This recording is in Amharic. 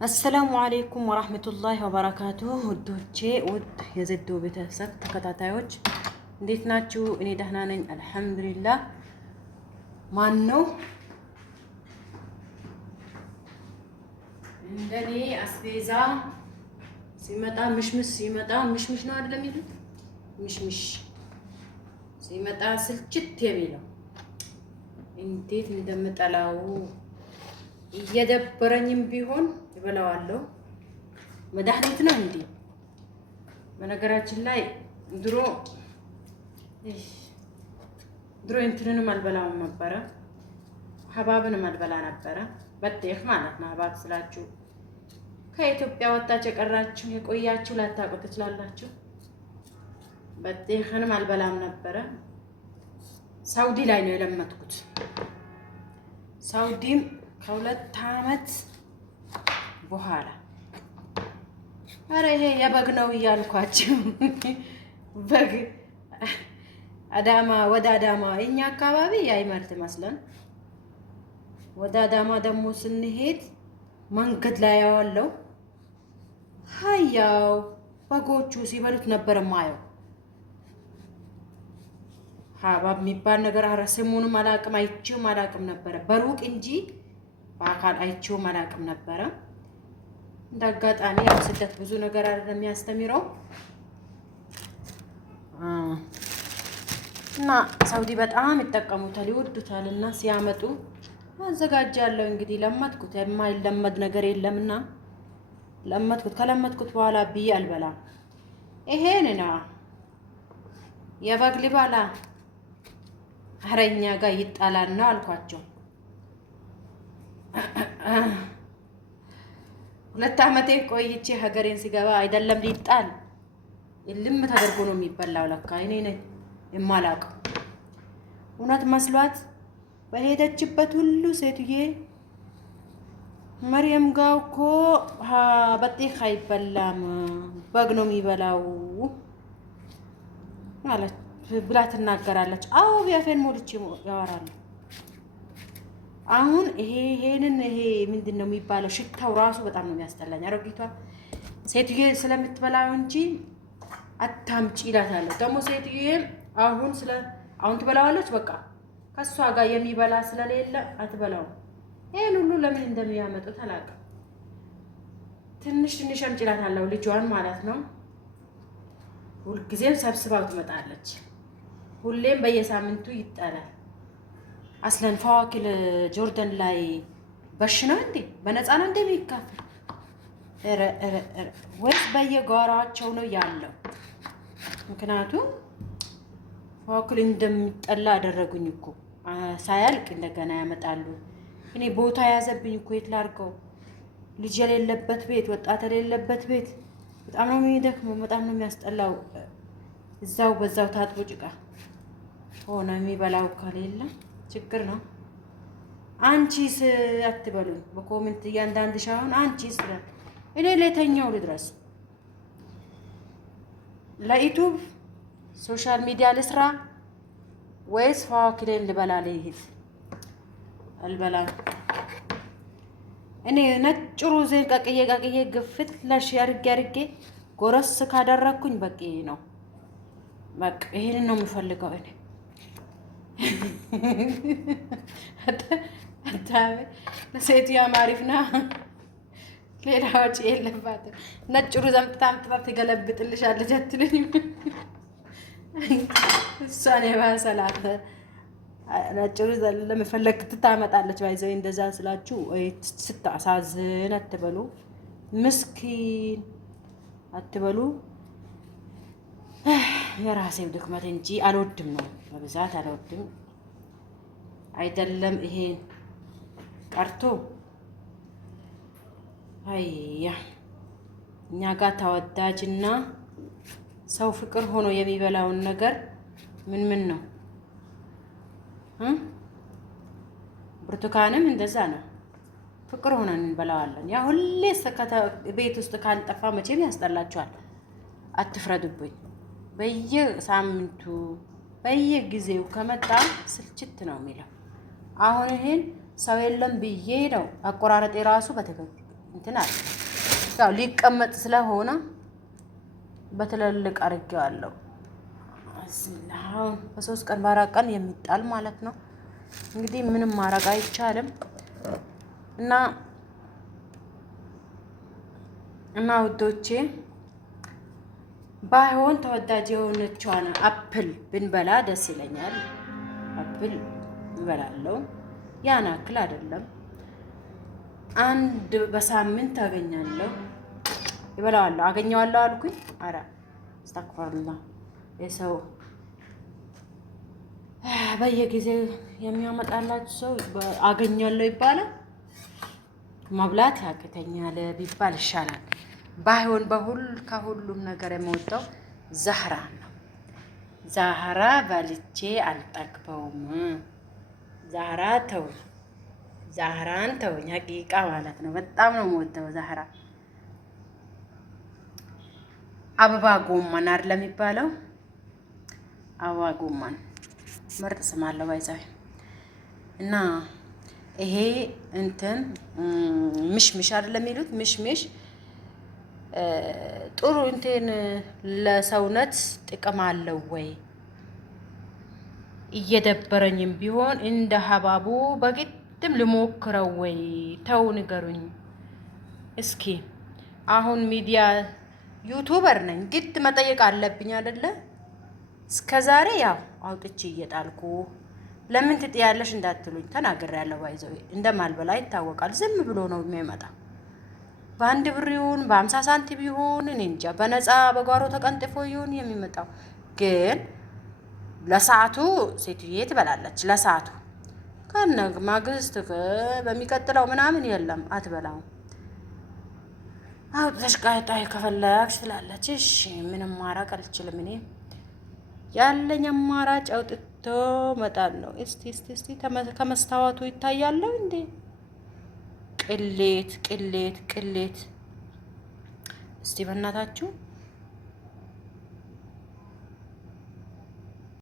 አሰላሙ አሌይኩም ወራህመቱላሂ ወበረካቱሁ። ውዶቼ ውድ የዘዶ ቤተሰብ ተከታታዮች እንዴት ናችሁ? እኔ ደህና ነኝ አልሐምዱሊላህ። ማን ነው እንደኔ አስቤዛ ሲመጣ ምሽምሽ ሲመጣ ምሽምሽ ነው አይደለም የሚሉት? ምሽምሽ ሲመጣ ስልችት የሚለው እንዴት እንደምጠላው እየደበረኝም ቢሆን ይበላዋለሁ። መድኃኒት ነው እንዴ? በነገራችን ላይ ድሮ እንትንንም አልበላውም ነበረ፣ ሀባብንም አልበላ ነበረ። በጤፍ ማለት ነው። ሀባብ ስላችሁ ከኢትዮጵያ ወጣችሁ የቀራችሁ የቆያችሁ ላታውቁ ትችላላችሁ። በጤፍንም አልበላም ነበረ። ሳውዲ ላይ ነው የለመድኩት። ሳውዲም ከ2 ዓመት በኋላ አረ ይሄ የበግ ነው እያልኳቸው በግ አዳማ ወደ አዳማ እኛ አካባቢ ያይመርት መስለን ወደ አዳማ ደግሞ ስንሄድ መንገድ ላይ ያዋለው ሀያው በጎቹ ሲበሉት ነበር ማየው። ሀባብ የሚባል ነገር አረ ስሙንም አላቅም አይቼውም አላቅም ነበረ፣ በሩቅ እንጂ በአካል አይቼውም አላቅም ነበረ። እንደ አጋጣሚ ያው ስደት ብዙ ነገር አይደለም የሚያስተምረው እና ሳውዲ በጣም ይጠቀሙታል ይወዱታል። እና ሲያመጡ አዘጋጃለሁ። እንግዲህ ለመድኩት፣ የማይለመድ ነገር የለምና ለመድኩት። ከለመድኩት በኋላ ብዬ አልበላም። ይሄን ነው የበግ ልበላ አረኛ ጋር ይጣላል ነው አልኳቸው። 2 ዓመቴ ቆይቼ ሀገሬን ሲገባ አይደለም ሊጣል ልም ተደርጎ ነው የሚበላው። ለካ እኔ ነኝ የማላውቀው። እውነት መስሏት በሄደችበት ሁሉ ሴትዬ መርየም ጋር እኮ በጤፍ አይበላም በግ ነው የሚበላው ማለት ብላ ትናገራለች። አዎ ቢያፌን ሞልቼ ያወራሉ። አሁን ይሄንን ምንድን ነው የሚባለው? ሽታው ራሱ በጣም ነው የሚያስጠላኝ። አሮጊቷ ሴትዬ ስለምትበላው እንጂ አታምጪ ይላታለሁ። ደግሞ ሴትዬ አሁን ትበላዋለች። በቃ ከሷ ጋር የሚበላ ስለሌለ አትበላውም። ይሄን ሁሉ ለምን እንደሚያመጡት አላውቅም። ትንሽ አምጪ እላታለሁ፣ ልጇን ማለት ነው። ሁልጊዜም ሰብስባው ትመጣለች። ሁሌም በየሳምንቱ ይጣላል። አስለን ፈዋኪል ጆርደን ላይ በሽ ነው እንዴ? በነፃ ነው እንደሚካፈል ወይስ በየጓራቸው ነው ያለው? ምክንያቱም ፈዋኪል እንደሚጠላ አደረጉኝ እኮ ሳያልቅ እንደገና ያመጣሉ። እኔ ቦታ ያዘብኝ እኮ የት ላድርገው? ልጅ የሌለበት ቤት፣ ወጣት የሌለበት ቤት በጣም ነው የሚደክመው፣ በጣም ነው የሚያስጠላው። በዛው ታጥቦ ጭቃ ሆነ የሚበላው ከሌለ ችግር ነው። አንቺስ አትበሉኝ በኮሜንት እያንዳንድ ሻሁን አንቺስ ይላል። እኔ ለተኛው ልድረስ ለዩቲዩብ ሶሻል ሚዲያ ልስራ ወይስ ፈዋኪሌን ልበላ ልሂድ? አልበላም። እኔ ነጭ ሩዝን ቀቅዬ ግፍት ለሽ አርጌ ጎረስ ካደረኩኝ በቂ ነው። በቃ ይሄንን ነው የምፈልገው እኔ። ለሴትዮ አሪፍና ሌላ ወጪ የለባትም። ነጭ ሩዝ አምጥታ ትገለብጥልሻለች አትልኝም? እሷን የባሰላት ነጭ ሩዝ ለመፈለግ ትታመጣለች። ባይዘው እንደዛ ስላችሁ ስታሳዝን አትበሉ፣ ምስኪን አትበሉ። የራሴው ድክመት እንጂ አልወድም ነው፣ በብዛት አልወድም። አይደለም ይሄን ቀርቶ አያ እኛ ጋር ተወዳጅና ሰው ፍቅር ሆኖ የሚበላውን ነገር ምን ነው? ብርቱካንም እንደዛ ነው፣ ፍቅር ሆነን እንበላዋለን። ያ ሁሌ ቤት ውስጥ ካልጠፋ መቼም ያስጠላችኋል። አትፍረዱብኝ። በየሳምንቱ በየጊዜው ከመጣ ስልችት ነው የሚለው። አሁን ይሄን ሰው የለም ብዬ ነው አቆራረጤ ራሱ በትክክል እንትን አለ። ያው ሊቀመጥ ስለሆነ በትልልቅ አድርጌዋለሁ። አሁን በ3 ቀን በ4 ቀን የሚጣል ማለት ነው። እንግዲህ ምንም ማድረግ አይቻልም እና ውዶቼ ባይሆን ተወዳጅ የሆነችዋን አፕል ብንበላ ደስ ይለኛል። አፕል እበላለሁ። ያን አክል አይደለም፣ አንድ በሳምንት አገኛለሁ ይበላዋለሁ። አገኘዋለሁ አልኩኝ። አረ አስተክፈሩላህ የሰው በየጊዜው የሚያመጣላችሁ ሰው አገኛለሁ ይባላል። መብላት ያቅተኛል ቢባል ይሻላል። ባይሆን ከሁሉም ነገር የምወጣው ዛህራን ነው። ዛህራ በልቼ አልጠግበውም። ዛህራ ተውኝ፣ ዛህራን ተውኝ። ሀቂቃ ማለት ነው። በጣም ነው የምወደው ዛህራ። አበባ ጎመን አይደለም የሚባለው? አበባ ጎመን ምርጥ ስም አለው ባይዛይ እና ይሄ እንትን ምሽምሽ አይደለም የሚሉት? ምሽምሽ ጥሩ እንትን ለሰውነት ጥቅም አለው ወይ? እየደበረኝም ቢሆን እንደ ሀባቡ በግድም ልሞክረው ወይ? ተው ንገሩኝ እስኪ። አሁን ሚዲያ ዩቱበር ነኝ፣ ግድ መጠየቅ አለብኝ አይደለ? እስከዛሬ ያው አውጥቼ እየጣልኩ ለምን ትጥያለሽ እንዳትሉኝ ተናግሬያለሁ። ባይዘው እንደማልበላ ይታወቃል። ዝም ብሎ ነው የሚመጣ። በ1 ብር ይሁን በ50 ሳንቲም ይሁን እኔ እንጃ፣ በነፃ በጓሮ ተቀንጥፎ ይሁን የሚመጣው። ግን ለሰዓቱ ሴትዬ ትበላለች። ለሰዓቱ ከነ ማግስት በሚቀጥለው ምናምን የለም አትበላው። አውጥተሽ ቃጣይ ከፈለግሽ ትላለች። እሺ ምንም ማራቅ አልችልም እኔ። ያለኝ አማራጭ አውጥቶ መጣል ነው። እስቲ ከመስታወቱ ይታያለሁ እንዴ? ቅሌት። እስቲ በእናታችሁ